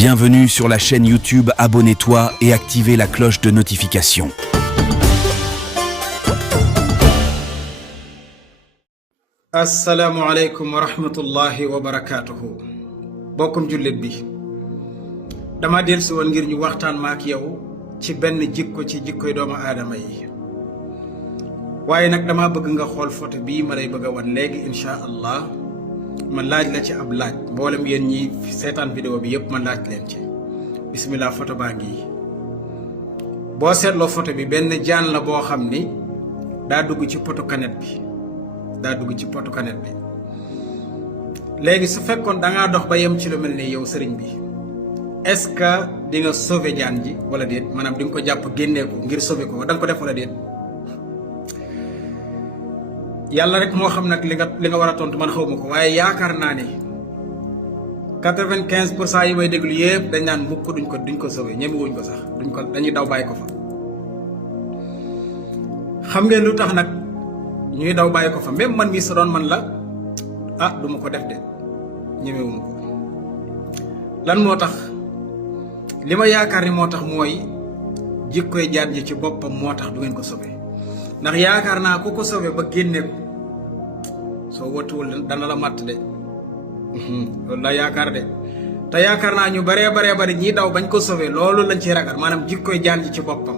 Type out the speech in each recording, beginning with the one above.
Bienvenue sur la chaîne YouTube, abonne-toi et activez la cloche de notification. Assalamu alaikum wa rahmatullahi wa barakatuhu. Bokkum jullit bi dama delsi woon ngir ñu waxtaan maak yow ci benn jikko ci jikkoy doomu aadama yi waaye nag dama bëgg nga xool photo bii ma lay bëgg a wan léegi insha allah ma laaj la ci ab laaj mboolem yéen ñi seetaan vidéo bi yépp ma laaj leen ci bismillah. photo baa ngi boo seetloo photo bi benn jaan la boo xam ni daa dugg ci poto kanet bi léegi su fekkoon dangaa dox ba yem ci lu mel ni yow sëriñ bi est-ce que di nga sauver jaan ji wala déet maanaam di nga ko jàpp génnee ko ngir sauver ko da nga ko def wala déet yàlla rek moo xam nag li nga war a tontu man xaw ma ko waaye yaakaar naa ne 95% yi may déglu yëpp dañ naan mukk duñ ko sauver ñemewuñ ko sax dañuy daw bàyyi ko fa. xam ngeen lu tax nag ñuy daw bàyyi ko fa même man mii sa doon man la duma ko def de ñemewuma ko. lan moo tax li ma yaakaar ni moo tax mooy jikkoy jaan ji ci boppam moo tax du ngeen ko sauver ndax yaakaar naa ku ko sauver ba génne ko soo watuwul dana la matt de loolu la yaakaar de te yaakaar naa ñu baree ñii daw bañ ko sauver loolu lañ ci ragal maanaam jikkoy jaan ji ci boppam.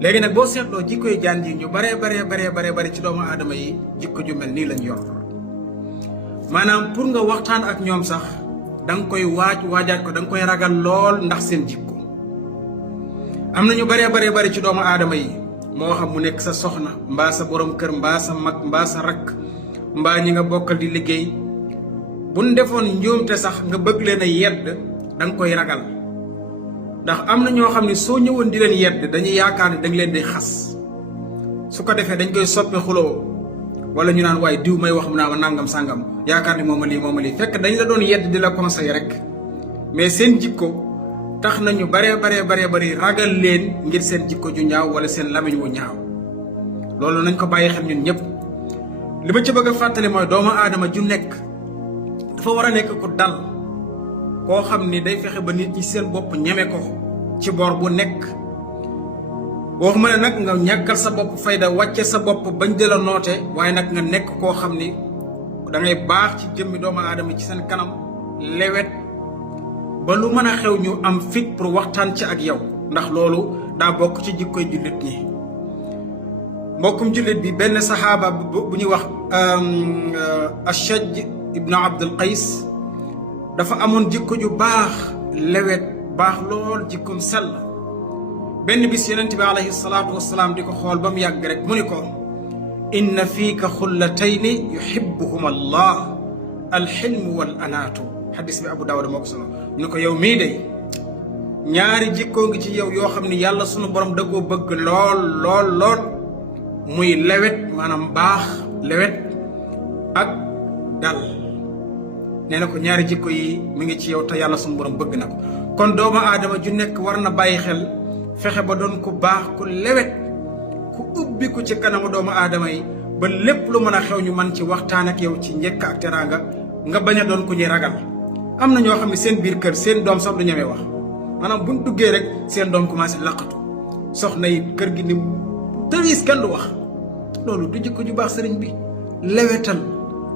léegi nag boo seetloo jikkoy jaan ji ñu baree ci doomu aadama yi jikko ju mel nii lañ yor maanaam pour nga waxtaan ak ñoom sax danga koy waajaat ko danga koy ragal lool ndax seen jikko. am na ñu baree ci doomu aadama yi moo xam mu nekk sa soxna mbaa sa borom kër mbaa sa mag mbaa sa rakk mbaa ñi nga bokkal di liggéey buñ defoon njuumte sax nga bëgg leen a yedd danga koy ragal ndax am na ñoo xam ne soo ñëwoon di leen yedd dañuy yaakaar ne danga leen di xas su ko defee dañ koy soppi xuloo wala ñu naan waaye diw may wax mu naa ma nangam sàngam yaakaar ni mooma lii fekk dañ la doon yedd di la conseil rek mais seen jikko tax nañu baree ragal leen ngir seen jikko ju ñaaw wala seen lamiñ wu ñaaw. loolu nañ ko bàyyi xel ñun ñëpp. li ma ci bëgg a fàttali mooy doomu aadama ju nekk dafa war a nekk ku dal koo xam ni day fexe ba nit ñi seen bopp ñeme ko ci boor bu nekk. waxuma ne nag nga ñàkkal sa bopp fayda wàcce sa bopp bañ di la noote waaye nag nga nekk koo xam ni dangay baax ci jëmmi doomu aadama ci seen kanam lewet ba lu mën a xew ñu am fit pour waxtaan ci ak yow ndax loolu daa bokk ci jikkoy jullit ñi. mbokkum jullit bi benn saxaaba bu ñuy wax Ashaj ibnu Abdul Qays dafa amoon jikko ju baax lewet baax lool jikkoom sell. benn bis yonent bi alayhi salaatu wasalaam di ko xool ba mu yàgg rek mu ni ko inna fiika xullatayni yuhibbuhuma allah alxilmu wal anaatu. xadis bi Abu Daawuda moo ko solo ñu ko yow mii day ñaari jikkoo ngi ci yow yoo xam ne yàlla sunu borom da koo bëgg lool muy lewet maanaam baax lewet ak dal. nee na ko ñaari jikko yi mi ngi ci yow te yàlla sunu borom bëgg na ko. kon doomu aadama ju nekk war na bàyyi xel fexe ba doon ku baax ku lewet ku ubbi ku ci kanamu doomu aadama yi ba lépp lu mën a xew ñu man ci waxtaan ak yow ci njëkk ak teraanga nga bañ a doon ku ñuy ragal. am na ñoo xam ne seen biir kër seen doom sax du ñemee wax maanaam buñ duggee rek seen doom commencé laqatu soxna yi kër gi ni tëriis kenn du wax. loolu du jikko ju baax sëriñ bi. lewetal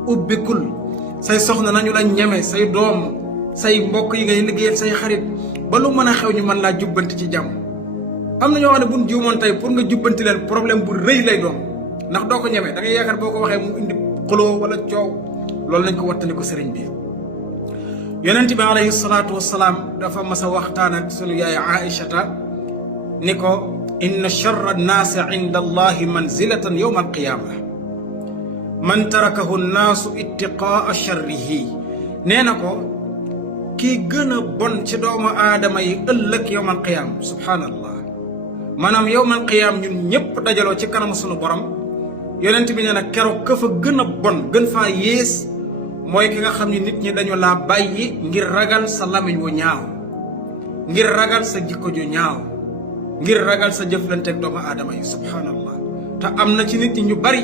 ubbikul say soxna nañu la ñeme say doom say mbokk yi ngay liggéeyal say xarit ba lu mën a xew ñu mën laa jubbanti ci jàmm. am na ñoo xam ne buñ juumoon tey pour nga jubbanti leen problème bu rëy lay doon ndax doo ko ñeme da ngay yaakaar boo ko waxee mu indi xuloo wala coow. loolu lañ ko wattandi ko sëriñ bi. yonent bi alayhi salaatu wasalaam dafa mas a waxtaan ak sunu yaay Aïchata ni ko inna charra annaasi inda allahi manzilatan yowma alqiyaama man tarakahu nnaasu ittiqaa charrihi. nee na ko kii gën a bon ci doomu aadama yi ëllëg yowma alqiyaama subhaanallah maanaam yowma alqiyaama ñun ñëpp dajaloo ci kanamu sunu borom yonent bi nee na keroog ka fa gën a bon gën faa yées mooy ki nga xam ni nit ñi dañu laa bàyyi ngir ragal sa lamiñ wu ñaaw ngir ragal sa jikko ju ñaaw ngir ragal sa jëflanteeg doomu aadama yi subhaanallah. te am na ci nit ñi ñu bari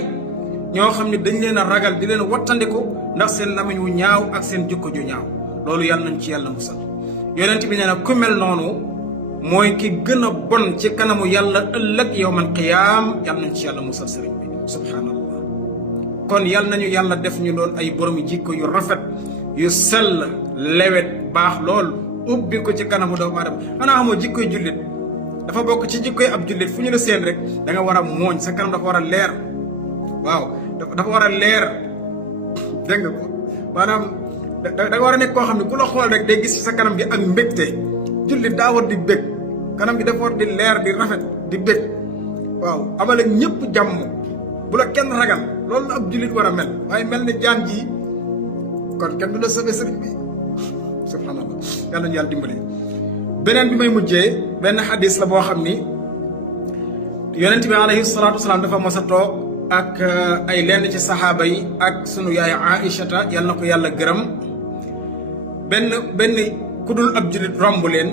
ñoo xam ne dañ leen a ragal di leen wattandiku ndax seen lamiñ wu ñaaw ak seen jikko ju ñaaw loolu yàlla nañ ci yàlla musal. yonent bi nee na ku mel noonu mooy ki gën a bon ci kanamu yàlla ëllëg yawmal qiyaam. yàlla nañ ci yàlla musal sëriñ bi subhanallah. kon yàlla nañu yàlla def ñu doon ay boromi jikko yu rafet yu sell lewet baax lool ubbi ko ci kanamu doomu aadama. xanaa xamoo jikkoy jullit dafa bokk ci jikkoy ab jullit fu ñu la seen rek da nga war a mooñ, sa kanam dafa war a leer. waaw dafa war a leer, dégg nga ko maanaam da nga war a nekk koo xam ne ku la xool rek day gis sa kanam gi ak mbégte. jullit daa war di bég, kanam gi dafa war di leer di rafet di bég. waaw amale ñëpp jàmm, bu la kenn ragal, loolu la ab jullit war a mel. waaye mel ne jaan ji kon kenn du la sauvé sëriñ bi subhanallah. yàlla ñu yàlla dimbali. beneen bi may mujjee benn xadis la boo xam ni yonent bi alayhi salaatu wasalaam dafa mos a toog ak ay lenn ci saxaaba yi ak sunu yaay Aïchata yal na ko yàlla gërëm. benn ku dul ab jullit romb leen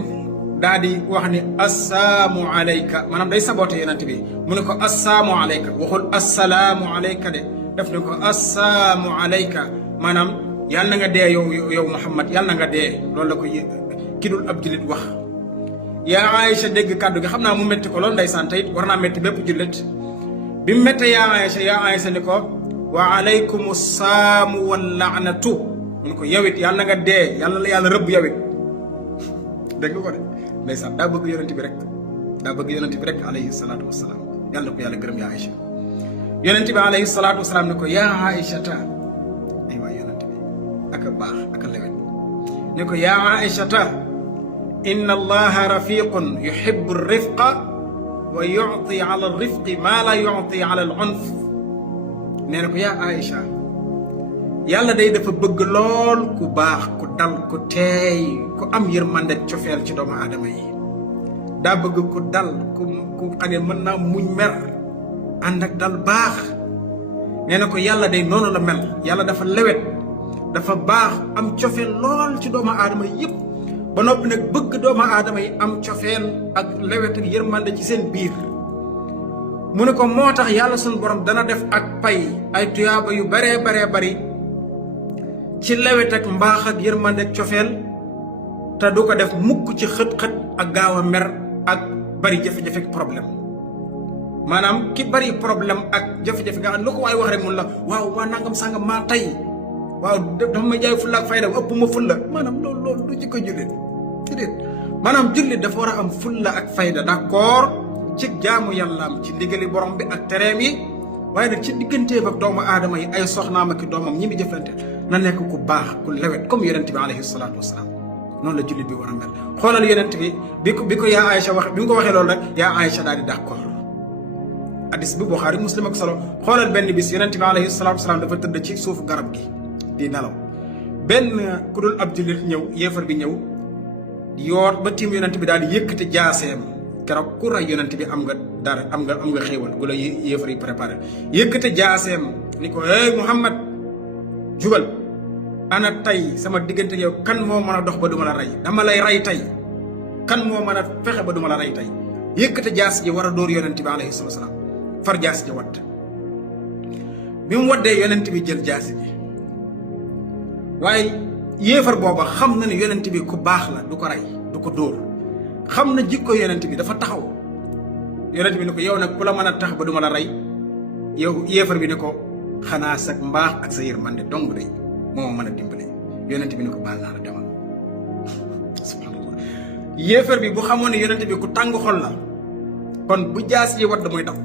daa di wax ni assalaamu alayka, maanaam day saboote yonent bi. mu ne ko assalaamu alayka, waxul assalaamu alayka de, def ne ko assalaamu alayka, maanaam yàlla na nga dee yow Muhammad, yàlla na nga dee. loolu la ko ki dul ab jullit wax. yaa Aïcha dégg kàddu gi, xam naa mu métti ko loolu ndeysaan, tey war naa métti bépp jullit. bi mu méttee yaa Aïcha ni ko wa alaykum saamu wal laanatu, mu ne ko yawit yàlla na nga dee, yàlla la yàlla rëbb yawit. dégg nga ko de ndeysaan, daa bëgg yonent bi rek, daa bëgg yonent bi rek alayhi salaatu wasalaam. yàlla na ko yàlla gërëm yaa Aïcha. yonent bi alayhi salaatu wasalaam ne ko yaa Aïchata, ay waay yonent bi ak a baax ak a lewet, ne ko yaa Aïchata inna allaha rafiqun yuhibbu rifqa wa yu'ti ala rifqi ma la yu'ti ala al unf. nee na ko yaa Aïcha, yàlla day dafa bëgg lool ku baax, ku dal, ku teey, ku am yërmande cofeel ci doomu aadama yi. daa bëgg ku dal, ku xam ne mën naa muñ mer ànd ak dal baax. nee na ko yàlla day noonu la mel, yàlla dafa lewet, dafa baax, am cofeel lool ci doomu aadama yëpp, ba noppi nag bëgg doomu aadama yi am cofeel ak lewet ak yërmande ci seen biir. mu ne ko moo tax yàlla sunu borom dana def ak pay ay tuyaaba yu baree bari ci lewet ak mbaax ak yërmande ak cofeel, te du ko def mukk ci xët-xët ak gaaw a mer ak bari jafe-jafe ak problème. maanaam ki bari problème ak jafe-jafe nga xam lu ko waay wax rek mun la waaw waa nangam sangam maa tey, waaw dafa may jaay fulla ak fayda ëpp ma fulla. maanaam loolu du jikko jullit déedéet. maanaam jullit dafa war a am fulla ak fayda, d'accord, ci jaamu yàllaam, ci ndigali borom bi ak tereem yi, waaye nag ci digganteem ak doomu aadama yi, ay soxnaam ak doomam ñi mi jëflante, na nekk ku baax ku lewet comme yonent bi alayhi salaatu wasalaam. noonu la jullit bi war a mel. xoolal yonent bi bi ko yaa Aïcha wax, bi mu ko waxee loolu rek yaa Aïcha daal di d'accord. hadis bi Buxaari Muslim ak solo. xoolal benn bis yonent bi alayhi salaatu wasalaam dafa tëdd ci suufu garab gi di nelaw. benn ku dul ab jullit ñëw, yéefar bi ñëw yoot ba tiim yonent bi daal di yëkkati jaaseem. keroog ku ray yonent bi am nga dara, am nga xéewal gu la yéefar yi préparé. yëkkati jaaseem ni ko hey Muhammad jugal, ana tey sama diggante yow kan moo mën a dox ba duma la rey, dama lay rey tey, kan moo mën a fexe ba duma la rey tey. yëkkati jaas ji war a dóor yonent bi alayhi salaatu wasalaam, far jaas ji wadd. bi mu waddee yonent bi jël jaasi ji, waaye yéefar booba xam na ne yonent bi ku baax la, du ko rey du ko dóor, xam na jikko yonent bi dafa taxaw. yonent bi ne ko yow nag ku la mën a tax ba duma la rey, yow yéefar bi ne ko xanaa sa mbaax ak sa yërmande dong day moo mën a dimbale. yonent bi ne ko baal naa la, demal. subhanallah. yéefar bi bu xamoon ne yonent bi ku tàng xol la, kon bu jaas yi wadd mooy daw,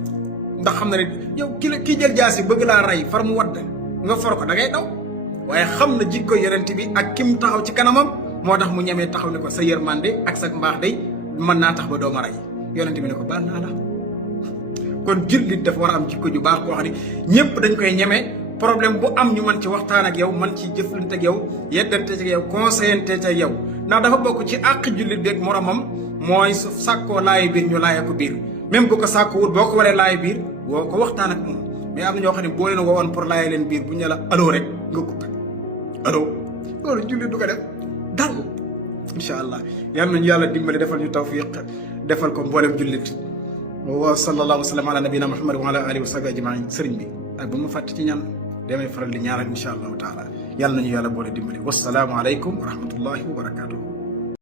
ndax xam na ne yow ki jël jaas yi bëgg laa rey far mu wadd nga for ko da ngay daw. waaye xam na jikko yonent bi ak kim taxaw ci kanamam, moo tax mu ñemee taxaw ne ko sa yërmande ak sa mbaax day mën naa tax ba doo ma rey. yonent bi ne ko baal naa la. kon jullit dafa war a am jikko ju baax koo xam ne ñëpp dañ koy ñeme. problème bu am ñu mën ci waxtaan ak yow, mën ci jëflante ak yow, yeddante ak yow, conseillante ak yow. ndax dafa bokk ci àq jullit beeg moromam, mooy su sàkkoo laay biir ñu laaya ko biir. même bu ko sàkkoowul boo ko waree laay biir woo ko waxtaan ak moom. mais am na ñoo xam ne boo leen woowoon pour laaya leen biir bu ñu la allo rek nga coupé allo. loolu jullit du ko def dal. incha allah yal nañu yàlla dimbali, defal ñu tawfiq, defal ko mboolem jullit. wa sallallahu wa sallam ala nabina muhammad wa ala alihi wa sahbihi ajmain. sëriñ bi ak bu ma fàtte ci ñaan damay faral di ñaanal incha allahu taala. yàlla nañu yàlla boole dimbali. wasalaamu aleykum wa rahmatullahi wa barakatuhu.